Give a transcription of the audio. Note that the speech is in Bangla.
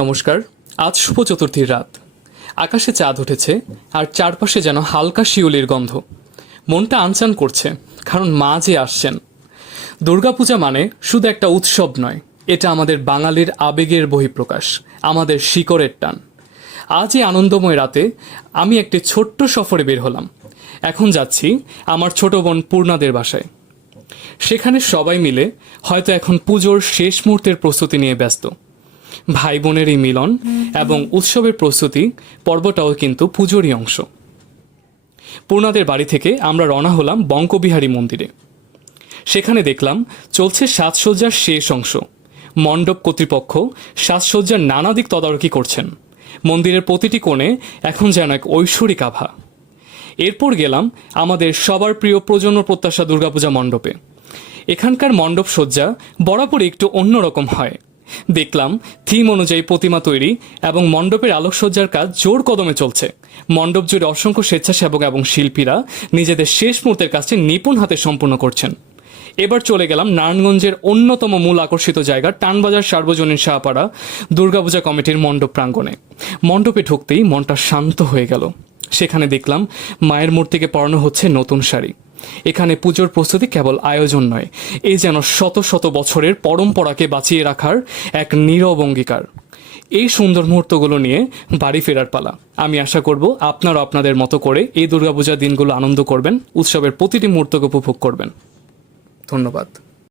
নমস্কার। আজ শুভ চতুর্থীর রাত। আকাশে চাঁদ উঠেছে আর চারপাশে যেন হালকা শিউলির গন্ধ। মনটা আনচান করছে, কারণ মা যে আসছেন। দুর্গাপূজা মানে শুধু একটা উৎসব নয়, এটা আমাদের বাঙালির আবেগের বহিঃপ্রকাশ, আমাদের শিকড়ের টান। আজ এই আনন্দময় রাতে আমি একটি ছোট্ট সফরে বের হলাম। এখন যাচ্ছি আমার ছোট বোন পূর্ণাদের বাসায়। সেখানে সবাই মিলে হয়তো এখন পুজোর শেষ মুহূর্তের প্রস্তুতি নিয়ে ব্যস্ত। ভাই বোনের এই মিলন এবং উৎসবের প্রস্তুতি পর্বটাও কিন্তু পুজোরই অংশ। পূর্ণাদের বাড়ি থেকে আমরা রওনা হলাম বঙ্কবিহারী মন্দিরে। সেখানে দেখলাম চলছে সাজসজ্জার শেষ অংশ। মণ্ডপ কর্তৃপক্ষ সাজসজ্জার নানা দিক তদারকি করছেন। মন্দিরের প্রতিটি কোণে এখন যেন এক ঐশ্বরিক আভা। এরপর গেলাম আমাদের সবার প্রিয় প্রজন্ম প্রত্যাশা দুর্গাপূজা মণ্ডপে। এখানকার মণ্ডপ সজ্জা বরাবর একটু অন্যরকম হয়। দেখলাম থিম অনুযায়ী প্রতিমা তৈরি এবং মণ্ডপের আলোকসজ্জার কাজ জোর কদমে চলছে। মণ্ডপ জুড়ে অসংখ্য স্বেচ্ছাসেবক এবং শিল্পীরা নিজেদের শেষ মুহূর্তের কাজটি নিপুণ হাতে সম্পূর্ণ করছেন। এবার চলে গেলাম নারায়ণগঞ্জের অন্যতম মূল আকর্ষিত জায়গা টানবাজার সার্বজনীন শাহপাড়া দুর্গাপূজা কমিটির মণ্ডপ প্রাঙ্গণে। মণ্ডপে ঢুকতেই মনটা শান্ত হয়ে গেল। সেখানে দেখলাম মায়ের মূর্তিকে পরানো হচ্ছে নতুন শাড়ি। এখানে পুজোর প্রস্তুতি কেবল আয়োজন নয়, এই যেন শত শত বছরের পরম্পরাকে বাঁচিয়ে রাখার এক নীরব অঙ্গীকার। এই সুন্দর মুহূর্তগুলো নিয়ে বাড়ি ফেরার পালা। আমি আশা করব আপনারা আপনাদের মতো করে এই দুর্গাপূজার দিনগুলো আনন্দ করবেন, উৎসবের প্রতিটি মুহূর্তকে উপভোগ করবেন। ধন্যবাদ।